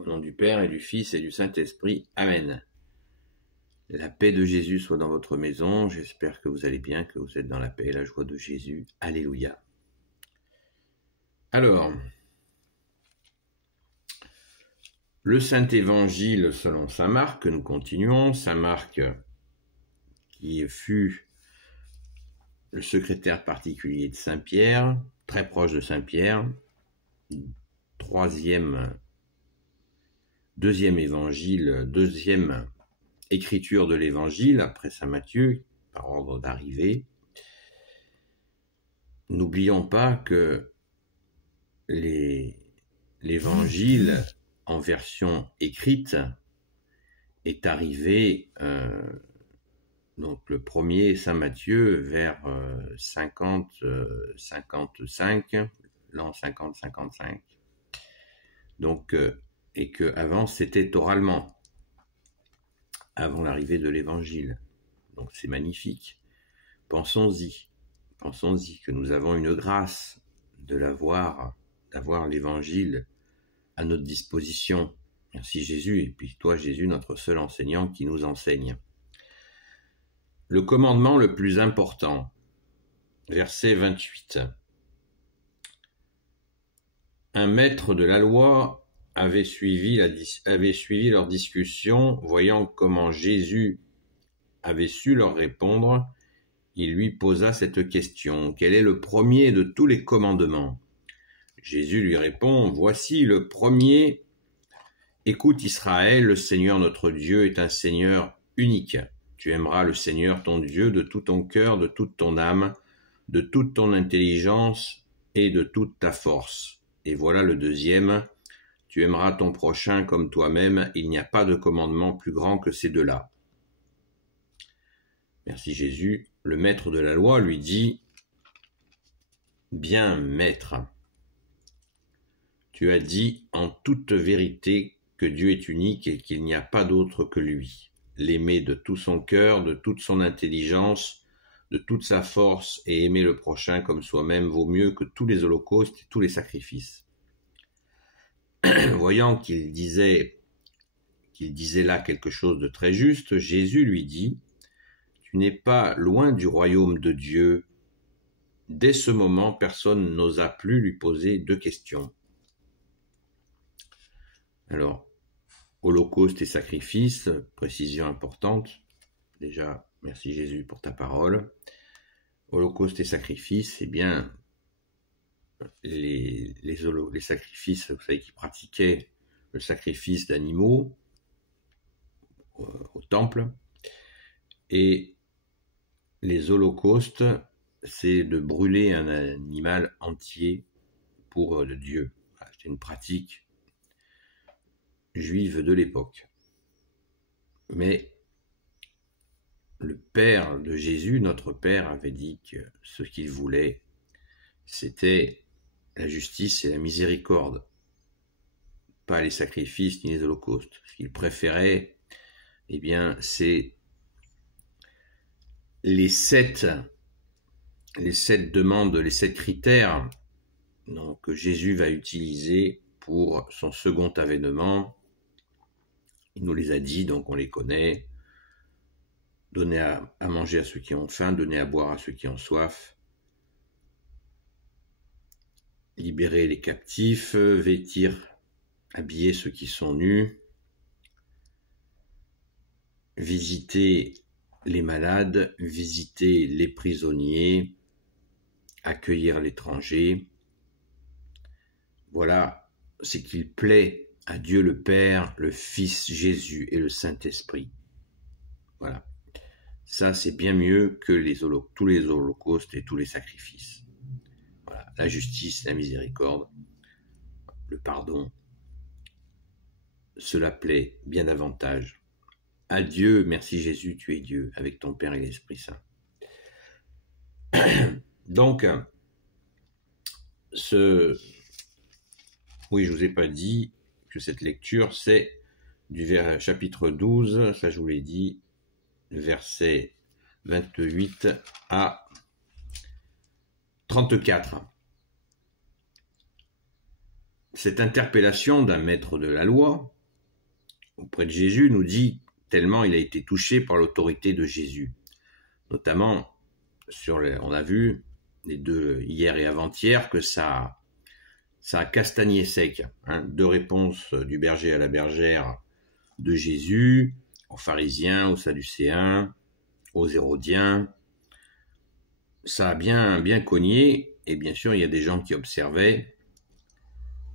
Au nom du Père et du Fils et du Saint-Esprit. Amen. La paix de Jésus soit dans votre maison. J'espère que vous allez bien, que vous êtes dans la paix et la joie de Jésus. Alléluia. Alors, le Saint-Évangile selon saint Marc, nous continuons. Saint Marc, qui fut le secrétaire particulier de saint Pierre, très proche de saint Pierre, deuxième évangile, deuxième écriture de l'évangile, après saint Matthieu, par ordre d'arrivée. N'oublions pas que l'évangile en version écrite est arrivé, donc le premier saint Matthieu, vers 55, l'an 50-55. Donc, et qu'avant c'était oralement, avant l'arrivée de l'évangile. Donc c'est magnifique. Pensons-y que nous avons une grâce de d'avoir l'évangile à notre disposition. Merci Jésus, et puis toi Jésus, notre seul enseignant qui nous enseigne. Le commandement le plus important, verset 28. Un maître de la loi avait suivi leur discussion, voyant comment Jésus avait su leur répondre. Il lui posa cette question: quel est le premier de tous les commandements? Jésus lui répond: voici le premier. Écoute Israël, le Seigneur notre Dieu est un Seigneur unique. Tu aimeras le Seigneur ton Dieu de tout ton cœur, de toute ton âme, de toute ton intelligence et de toute ta force. Et voilà le deuxième. Tu aimeras ton prochain comme toi-même. Il n'y a pas de commandement plus grand que ces deux-là. Merci Jésus. Le maître de la loi lui dit: bien maître, tu as dit en toute vérité que Dieu est unique et qu'il n'y a pas d'autre que lui. L'aimer de tout son cœur, de toute son intelligence, de toute sa force, et aimer le prochain comme soi-même vaut mieux que tous les holocaustes et tous les sacrifices. Voyant qu'il disait là quelque chose de très juste, Jésus lui dit: tu n'es pas loin du royaume de Dieu. Dès ce moment, personne n'osa plus lui poser de questions. Alors, holocauste et sacrifice, précision importante. Déjà, merci Jésus pour ta parole. Holocauste et sacrifice, eh bien, les sacrifices, vous savez, qui pratiquaient le sacrifice d'animaux au temple, et les holocaustes, c'est de brûler un animal entier pour Dieu. C'est une pratique juive de l'époque. Mais le Père de Jésus, notre Père, avait dit que ce qu'il voulait, c'était la justice et la miséricorde, pas les sacrifices ni les holocaustes. Ce qu'il préférait, eh bien, c'est les sept demandes, les 7 critères donc, que Jésus va utiliser pour son second avènement. Il nous les a dit, donc on les connaît. Donner à manger à ceux qui ont faim, donner à boire à ceux qui ont soif, libérer les captifs, vêtir, habiller ceux qui sont nus, visiter les malades, visiter les prisonniers, accueillir l'étranger. Voilà ce qu'il plaît à Dieu le Père, le Fils Jésus et le Saint-Esprit. Voilà. Ça, c'est bien mieux que tous les holocaustes et tous les sacrifices. Voilà. La justice, la miséricorde, le pardon, cela plaît bien davantage. Adieu, merci Jésus, tu es Dieu, avec ton Père et l'Esprit Saint. Donc, oui, je ne vous ai pas dit que cette lecture, c'est du chapitre 12, ça je vous l'ai dit, versets 28 à 34. cette interpellation d'un maître de la loi auprès de Jésus nous dit tellement il a été touché par l'autorité de Jésus. Notamment, on a vu les deux hier et avant-hier que ça a castagné sec. Hein, 2 réponses du berger à la bergère de Jésus, aux pharisiens, aux sadducéens, aux hérodiens. Ça a bien cogné, et bien sûr, il y a des gens qui observaient,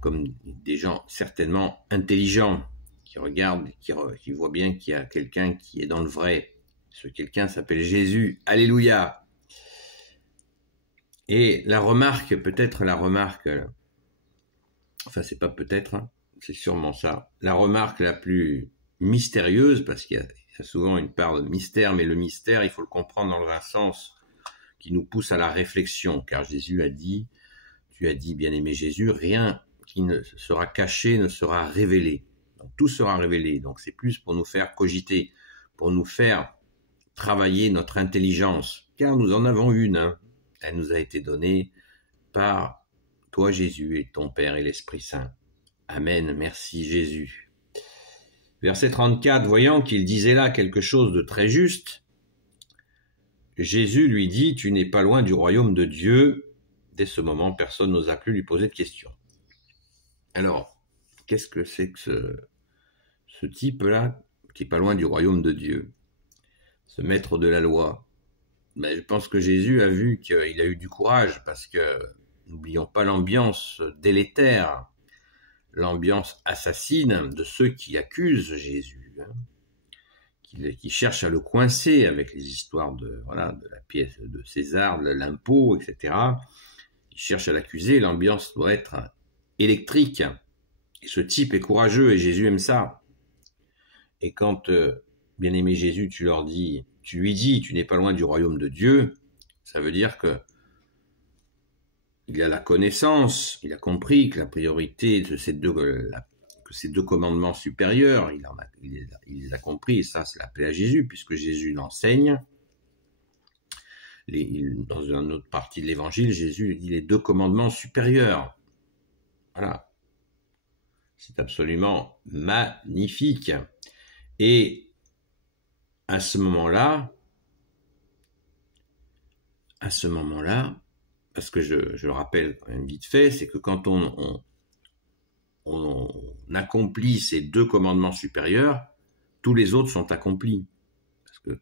comme des gens certainement intelligents, qui regardent, qui voient bien qu'il y a quelqu'un qui est dans le vrai. Ce quelqu'un s'appelle Jésus. Alléluia! Et la remarque, enfin c'est pas peut-être, hein, c'est sûrement ça, la remarque la plus mystérieuse, parce qu'il y a souvent une part de mystère, mais le mystère, il faut le comprendre dans un sens qui nous pousse à la réflexion, car Jésus a dit, tu as dit, bien-aimé Jésus, rien qui ne sera caché ne sera révélé. Donc, tout sera révélé. Donc c'est plus pour nous faire cogiter, pour nous faire travailler notre intelligence, car nous en avons une. Hein. Elle nous a été donnée par toi Jésus et ton Père et l'Esprit Saint. Amen, merci Jésus. Verset 34, voyant qu'il disait là quelque chose de très juste, Jésus lui dit, tu n'es pas loin du royaume de Dieu. Dès ce moment, personne n'osa plus lui poser de questions. Alors, qu'est-ce que c'est que ce type-là qui est pas loin du royaume de Dieu? Ce maître de la loi. Mais je pense que Jésus a vu qu'il a eu du courage, parce que n'oublions pas l'ambiance délétère, l'ambiance assassine de ceux qui accusent Jésus, hein, qui cherchent à le coincer avec les histoires de la pièce de César, de l'impôt, etc. Ils cherchent à l'accuser, l'ambiance doit être électrique. Et ce type est courageux et Jésus aime ça. Et quand, bien-aimé Jésus, tu lui dis, tu n'es pas loin du royaume de Dieu, ça veut dire que il a la connaissance, il a compris que la priorité de ces deux commandements supérieurs, il les a compris, et ça c'est la paix à Jésus, puisque Jésus l'enseigne. Dans une autre partie de l'évangile, Jésus dit les 2 commandements supérieurs. Voilà. C'est absolument magnifique. Et à ce moment-là, parce que je le rappelle quand même vite fait, c'est que quand on accomplit ces 2 commandements supérieurs, tous les autres sont accomplis. Parce que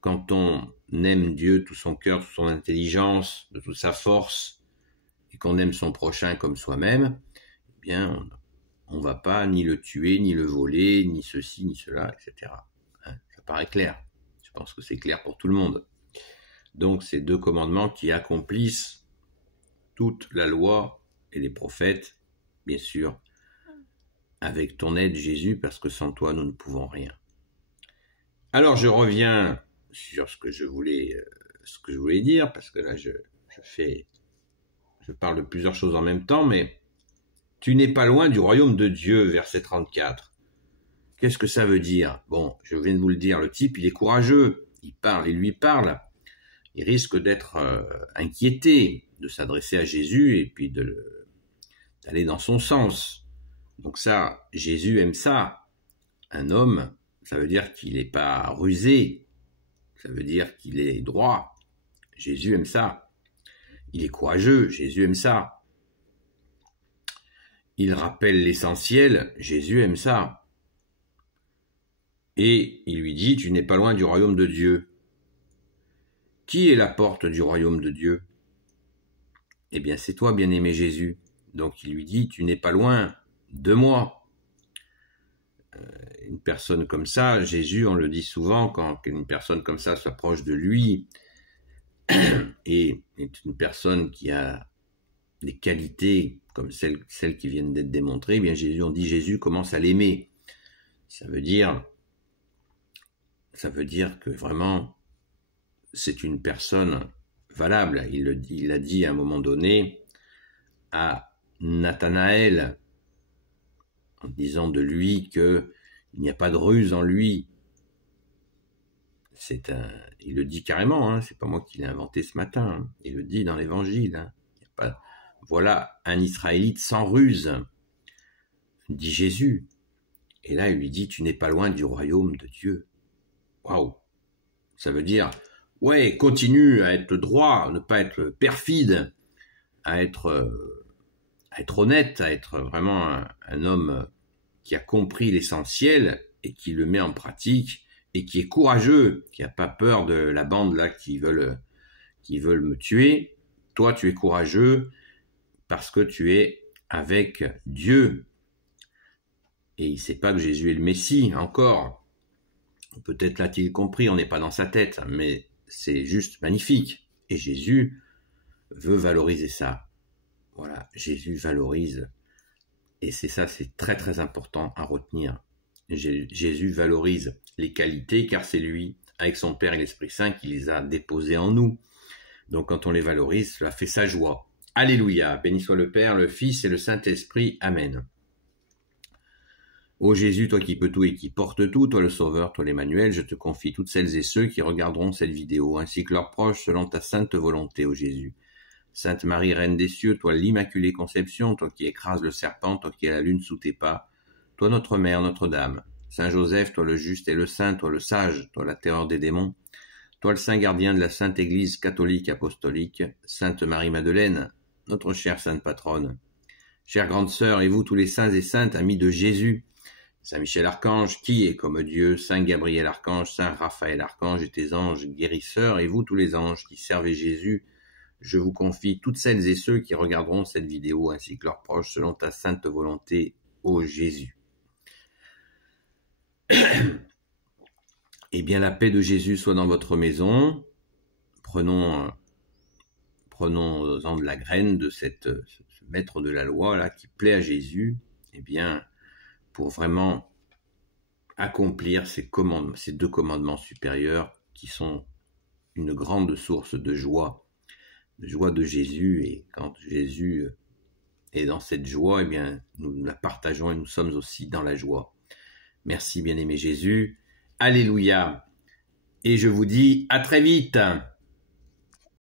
quand on aime Dieu de tout son cœur, de toute son intelligence, de toute sa force, et qu'on aime son prochain comme soi-même, eh bien, on ne va pas ni le tuer, ni le voler, ni ceci, ni cela, etc. Hein, ça paraît clair. Je pense que c'est clair pour tout le monde. Donc, ces 2 commandements qui accomplissent toute la loi et les prophètes, bien sûr, avec ton aide, Jésus, parce que sans toi, nous ne pouvons rien. Alors, je reviens sur ce que je voulais dire, parce que là, je parle de plusieurs choses en même temps, mais tu n'es pas loin du royaume de Dieu, verset 34. Qu'est-ce que ça veut dire? Bon, je viens de vous le dire, le type, il est courageux, il lui parle, il risque d'être inquiété, de s'adresser à Jésus et puis d'aller dans son sens. Donc ça, Jésus aime ça. Un homme, ça veut dire qu'il n'est pas rusé, ça veut dire qu'il est droit. Jésus aime ça. Il est courageux, Jésus aime ça. Il rappelle l'essentiel, Jésus aime ça. Et il lui dit, tu n'es pas loin du royaume de Dieu. Qui est la porte du royaume de Dieu? Eh bien, c'est toi, bien-aimé Jésus. Donc, il lui dit, tu n'es pas loin de moi. Une personne comme ça, Jésus, on le dit souvent, quand une personne comme ça s'approche de lui et est une personne qui a des qualités comme celles qui viennent d'être démontrées, eh bien on dit Jésus commence à l'aimer. Ça veut dire que vraiment, c'est une personne valable. Il l'a dit à un moment donné à Nathanaël, en disant de lui qu'il n'y a pas de ruse en lui. Il le dit carrément, hein, c'est pas moi qui l'ai inventé ce matin, hein, il le dit dans l'évangile. Hein, voilà un Israélite sans ruse. dit Jésus. Et là, il lui dit, tu n'es pas loin du royaume de Dieu. Waouh! Ça veut dire, ouais, continue à être droit, à ne pas être perfide, à être honnête, à être vraiment un homme qui a compris l'essentiel et qui le met en pratique et qui est courageux, qui n'a pas peur de la bande là qui veulent me tuer. Toi, tu es courageux parce que tu es avec Dieu. Et il ne sait pas que Jésus est le Messie encore. Peut-être l'a-t-il compris, on n'est pas dans sa tête, mais c'est juste magnifique. Et Jésus veut valoriser ça. Voilà, Jésus valorise. Et c'est ça, c'est très très important à retenir. Jésus valorise les qualités car c'est lui, avec son Père et l'Esprit Saint, qui les a déposées en nous. Donc quand on les valorise, cela fait sa joie. Alléluia, béni soit le Père, le Fils et le Saint-Esprit. Amen. Ô Jésus, toi qui peux tout et qui portes tout, toi le Sauveur, toi l'Emmanuel, je te confie toutes celles et ceux qui regarderont cette vidéo, ainsi que leurs proches, selon ta sainte volonté, ô Jésus. Sainte Marie, Reine des cieux, toi l'Immaculée Conception, toi qui écrases le serpent, toi qui as la lune sous tes pas, toi notre Mère, Notre-Dame. Saint Joseph, toi le juste et le saint, toi le sage, toi la terreur des démons, toi le saint gardien de la Sainte Église catholique apostolique, Sainte Marie-Madeleine, notre chère Sainte Patronne. Chère grande sœur, et vous tous les saints et saintes, amis de Jésus, Saint Michel Archange, qui est comme Dieu, Saint Gabriel Archange, Saint Raphaël Archange et tes anges guérisseurs, et vous tous les anges qui servez Jésus, je vous confie toutes celles et ceux qui regarderont cette vidéo ainsi que leurs proches selon ta sainte volonté, ô Jésus. Eh bien, la paix de Jésus soit dans votre maison. Prenons-en de la graine de ce maître de la loi là qui plaît à Jésus, eh bien, pour vraiment accomplir ces deux commandements supérieurs qui sont une grande source de joie de Jésus. Et quand Jésus est dans cette joie, eh bien, nous la partageons et nous sommes aussi dans la joie. Merci bien-aimé Jésus. Alléluia. Et je vous dis à très vite.